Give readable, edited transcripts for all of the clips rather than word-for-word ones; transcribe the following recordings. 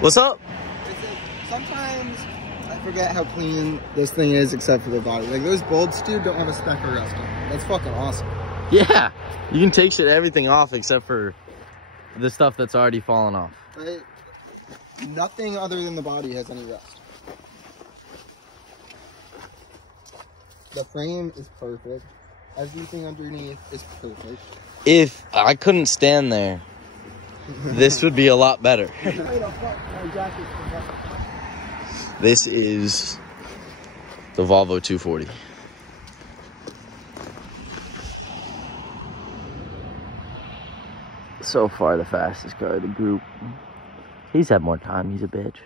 What's up? Sometimes I forget how clean this thing is except for the body. Like those bolts, dude, don't have a speck of rust on them. That's fucking awesome. Yeah, you can take everything off except for the stuff that's already fallen off. Right? Nothing other than the body has any rust. The frame is perfect. Everything underneath is perfect. If I couldn't stand there, this would be a lot better. This is the Volvo 240. So far the fastest car of the group. He's had more time, he's a bitch.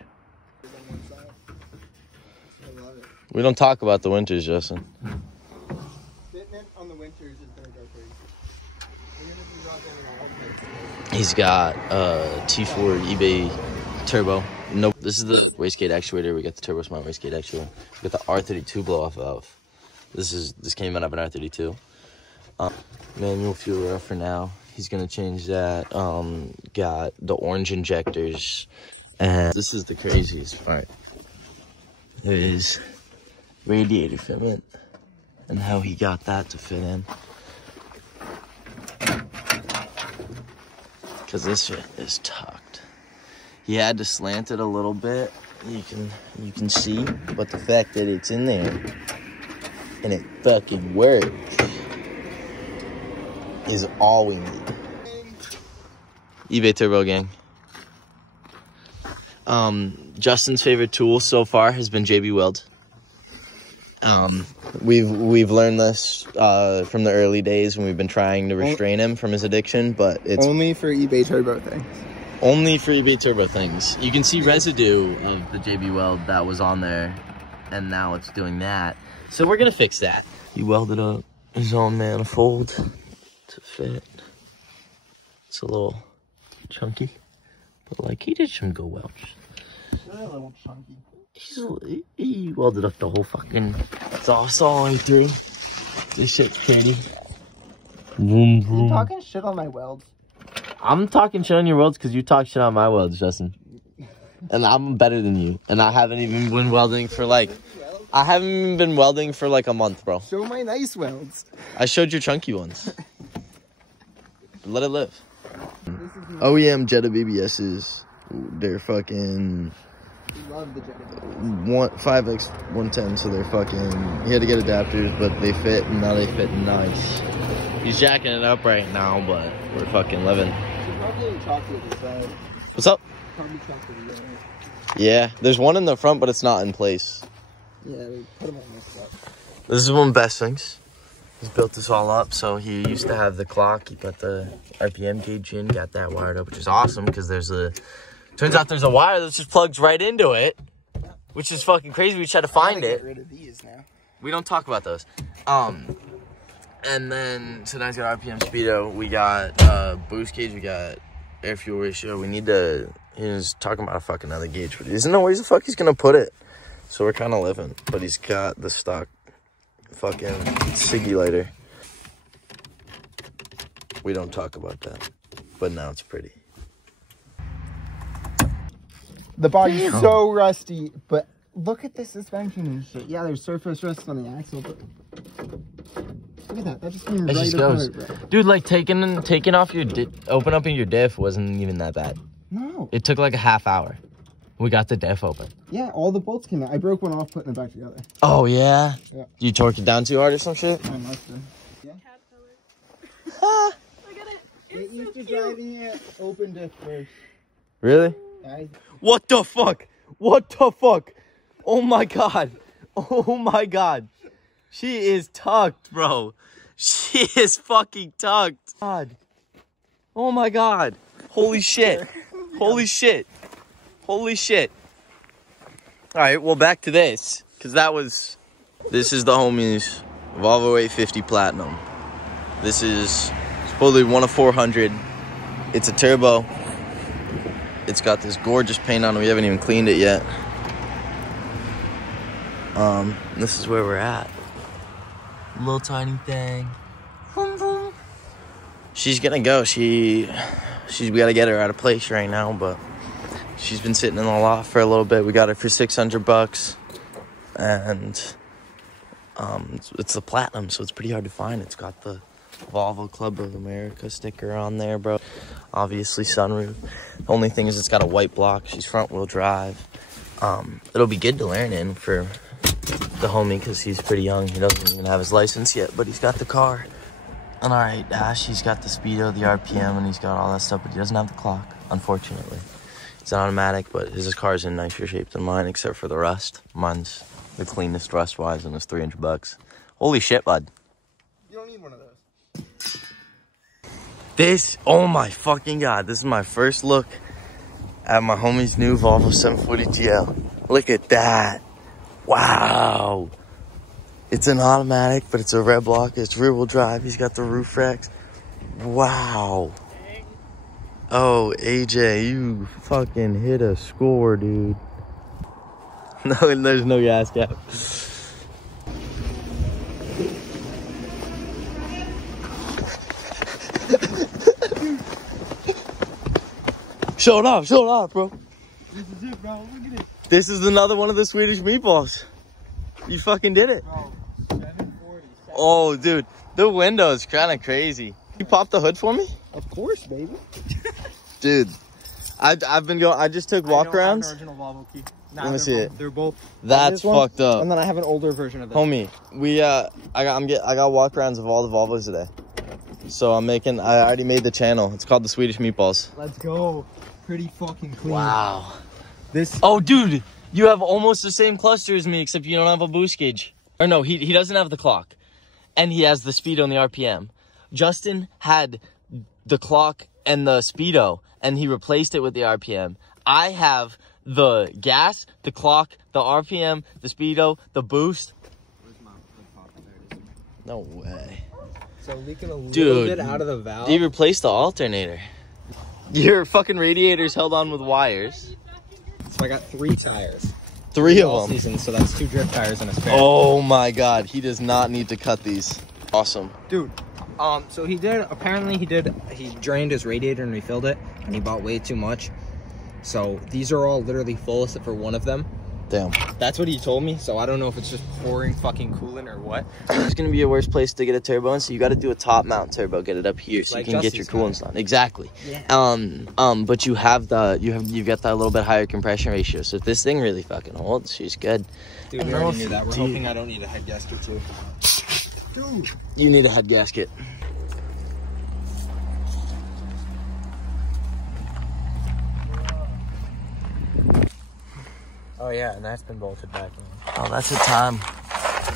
We don't talk about the winters, Justin. Fitment on the winters is gonna go crazy. He's got a T4 eBay turbo. Nope. This is the wastegate actuator. We got the Turbo Smart wastegate actuator. We got the R32 blow off valve. This came out of an R32. Manual fuel rail for now. He's gonna change that. Got the orange injectors, and this is the craziest part. There is radiator fitment and how he got that to fit in. Because this shit is tucked. He had to slant it a little bit. You can see, but the fact that it's in there and it fucking works is all we need. eBay Turbo Gang. Justin's favorite tool so far has been JB Weld. We've learned this from the early days when we've been trying to restrain him from his addiction, but it's only for eBay Turbo things. Only for eBay Turbo things. You can see residue of the JB Weld that was on there, and now it's doing that. So we're gonna fix that. He welded up his own manifold to fit. It's a little chunky, but like he did some go welds. A little chunky. He welded up the whole fucking exhaust all the way through. This shit's pretty. Vroom, vroom. You talking shit on my welds? I'm talking shit on your welds because you talk shit on my welds, Justin. And I'm better than you. And I haven't even been welding for like... I haven't even been welding for like a month, bro. Show my nice welds. I showed your chunky ones. Let it live. OEM Jetta BBS's. They're fucking... Love the Jetta. 5X 110, so they're fucking... He had to get adapters, but they fit, and now they fit nice. He's jacking it up right now, but we're fucking living. What's up? Yeah, there's one in the front, but it's not in place. Yeah, they put them on this stuff. This is one of the best things. He's built this all up, so he used to have the clock. He put the RPM gauge in, got that wired up, which is awesome, because there's a... Turns out there's a wire that just plugs right into it, which is fucking crazy. We tried to find it. Get rid of these now. We don't talk about those. And then, so now he's got RPM speedo. We got boost gauge. We got air fuel ratio. We need to, he was talking about a fucking other gauge, but he doesn't know where the fuck he's going to put it. So we're kind of living. But he's got the stock fucking Siggy lighter. We don't talk about that. But now it's pretty. The body's so rusty, but look at this suspension and shit. Yeah, there's surface rust on the axle, but look at that. That just came right apart, bro. Dude, like taking off your open up in your diff wasn't even that bad. No. It took like a half hour. We got the diff open. Yeah, all the bolts came out. I broke one off putting it back together. Oh yeah? Yeah. You torqued it down too hard or some shit? I must have. Yeah. Look at it. Get used to driving it open diff first. Really? What the fuck? What the fuck? Oh my god. Oh my god. She is tucked, bro. She is fucking tucked. God. Oh my god. Holy shit. Holy shit. Holy shit. Alright, well back to this. Because this is the homies Volvo 850 Platinum. This is supposedly one of 400. It's a turbo. It's got this gorgeous paint on it. We haven't even cleaned it yet. This is where we're at. Little tiny thing. She's gonna go. We gotta get her out of place right now, but she's been sitting in the lot for a little bit. We got her for $600, and it's the platinum, so it's pretty hard to find. It's got the Volvo Club of America sticker on there, bro. Obviously sunroof. The only thing is it's got a white block. She's front wheel drive. It'll be good to learn in for the homie because he's pretty young. He doesn't even have his license yet, but he's got the car. And all right, Dash, he's got the speedo, the RPM, and he's got all that stuff, but he doesn't have the clock, unfortunately. It's an automatic, but his car's in nicer shape than mine, except for the rust. Mine's the cleanest rust-wise, and it's $300. Holy shit, bud. You don't need one of those. This, oh my fucking God, this is my first look at my homie's new Volvo 740 GL. Look at that. Wow. It's an automatic, but it's a red block. It's rear wheel drive. He's got the roof racks. Wow. Oh, AJ, you fucking hit a score, dude. No, there's no gas cap. Show it off, bro. This is it, bro. Look at it. This is another one of the Swedish meatballs. You fucking did it. Bro, 740. Oh, dude, the window is kind of crazy. You pop the hood for me? Of course, baby. Dude, I've been going. I just took walk arounds. Original Volvo key. Let me see it. They're both. That's fucked up. And then I have an older version of this. Homie, I got walk arounds of all the Volvos today. So I already made the channel. It's called the Swedish Meatballs. Let's go. Pretty fucking clean. Wow. This. Oh, dude, you have almost the same cluster as me, except you don't have a boost gauge. Or no, he doesn't have the clock, and he has the speedo and the RPM. Justin had the clock and the speedo, and he replaced it with the RPM. I have the gas, the clock, the RPM, the speedo, the boost. Where's my pop? There it is. No way. So leaking a little bit out of the valve. He replaced the alternator. Your fucking radiator's held on with wires. So I got 3 tires. 3 All of them. season, so that's 2 drift tires and a spare. Oh my God, he does not need to cut these. Awesome. Dude, so he drained his radiator and refilled it, and he bought way too much. So these are all literally full except for one of them. Damn. That's what he told me, so I don't know if it's just pouring fucking coolant or what. It's gonna be a worse place to get a turbo in, so you got to do a top mount turbo, get it up here, so Like you can get your Justy's coolants on. Exactly. Yeah. But you've got that little bit higher compression ratio, so if this thing really fucking holds, she's good. Dude, we already knew that. We're hoping I don't need a head gasket too. Dude. You need a head gasket. Oh yeah, and that's been bolted back in. Oh, that's the time.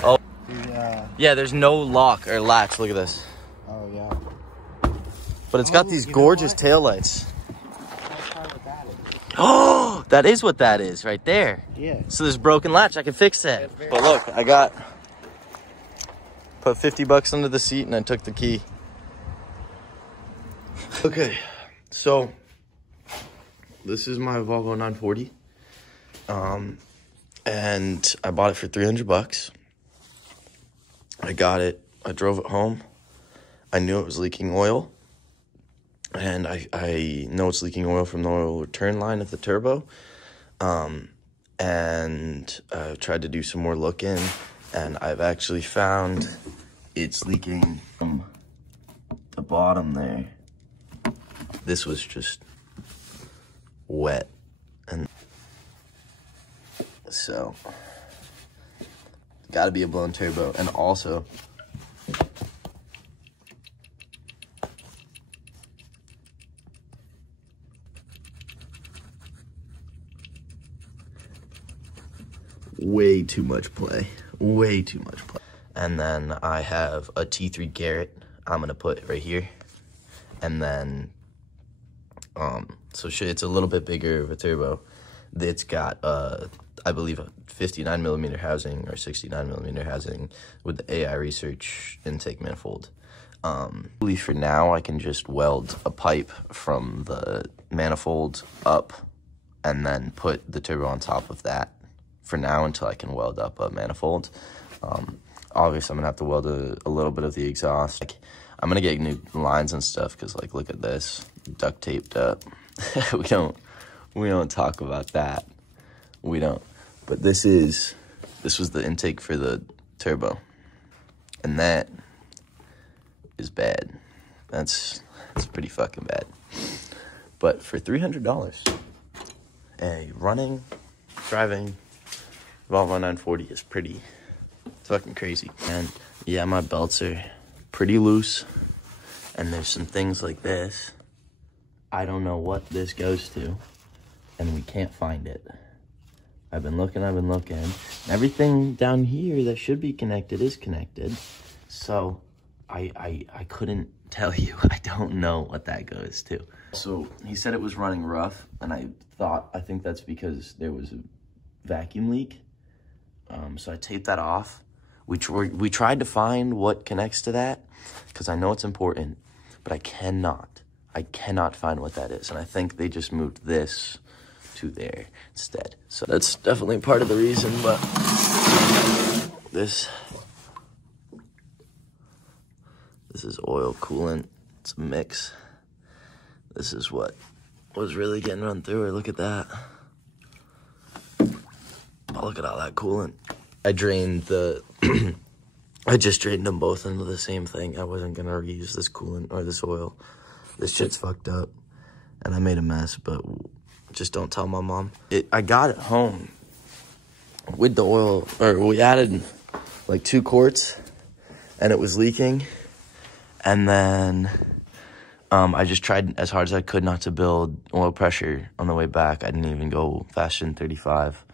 Oh. Yeah. Yeah, there's no lock or latch. Look at this. Oh yeah. But it's got these gorgeous taillights. Oh, that is what that is right there. Yeah. So there's broken latch. I can fix that. But look, put 50 bucks under the seat and I took the key. Okay, so this is my Volvo 940. And I bought it for 300 bucks. I got it. I drove it home. I knew it was leaking oil. And I know it's leaking oil from the oil return line of the turbo. And I tried to do some more looking, and I've actually found it's leaking from the bottom there. This was just wet. And so, gotta be a blown turbo. And also, way too much play. Way too much play. And then I have a T3 Garrett I'm gonna put right here. And then, so it's a little bit bigger of a turbo. It's got, I believe, a 59 millimeter housing or 69 millimeter housing with the AI Research intake manifold. For now, I can just weld a pipe from the manifold up and then put the turbo on top of that for now until I can weld up a manifold. Obviously, I'm gonna have to weld a little bit of the exhaust. I'm gonna get new lines and stuff because, like, look at this, duct taped up. we don't talk about that. We don't. But this was the intake for the turbo, and that is bad. That's pretty fucking bad. But for $300, a driving Volvo 940 is pretty fucking crazy. And yeah, my belts are pretty loose, and there's some things like this. I don't know what this goes to, and we can't find it. I've been looking. Everything down here that should be connected is connected. So I couldn't tell you. I don't know what that goes to. So he said it was running rough, and I think that's because there was a vacuum leak. So I taped that off. We tried to find what connects to that, because I know it's important, but I cannot find what that is. And I think they just moved this to there instead. So that's definitely part of the reason, but this is oil coolant. It's a mix. This is what was really getting run through her. Look at that. Oh, look at all that coolant. I just drained them both into the same thing. I wasn't gonna reuse this coolant or this oil. This shit's fucked up, and I made a mess, but just don't tell my mom. I got it home with the oil, or we added like 2 quarts, and it was leaking. And then I just tried as hard as I could not to build oil pressure on the way back. I didn't even go faster than 35.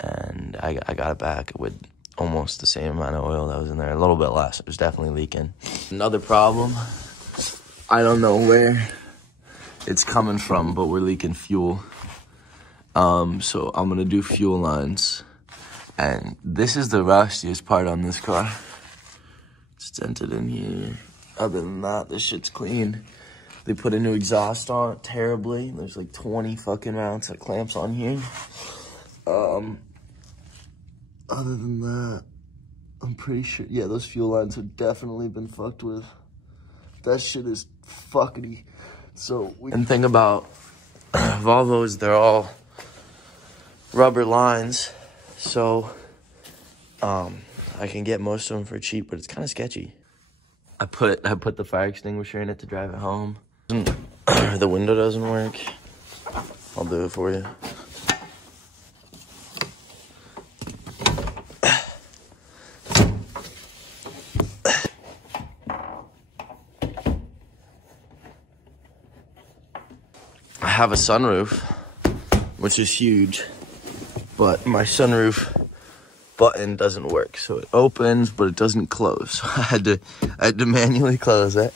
And I got it back with almost the same amount of oil that was in there. A little bit less. It was definitely leaking. Another problem, I don't know where it's coming from, but we're leaking fuel. So I'm gonna do fuel lines. And this is the rustiest part on this car. It's dented in here. Other than that, this shit's clean. They put a new exhaust on it terribly. There's like 20 fucking mounts of clamps on here. Other than that, I'm pretty sure, yeah, those fuel lines have definitely been fucked with. That shit is fuckity. So, and thing about Volvos, they're all rubber lines. So, I can get most of them for cheap, but it's kind of sketchy. I put the fire extinguisher in it to drive it home. The window doesn't work. I'll do it for you. I have a sunroof, which is huge, but my sunroof button doesn't work. So it opens, but it doesn't close. So I had to manually close it,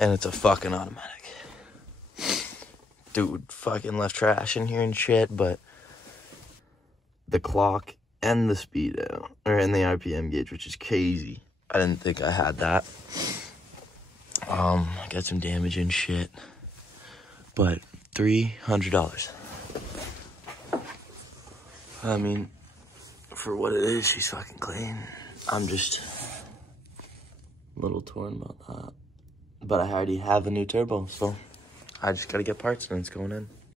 and it's a fucking automatic. Dude, fucking left trash in here and shit, but the clock and the speedo are in the RPM gauge, which is crazy. I didn't think I had that. I got some damage and shit. But $300. I mean, for what it is, she's fucking clean. I'm just a little torn about that. But I already have a new turbo, so I just gotta get parts and it's going in.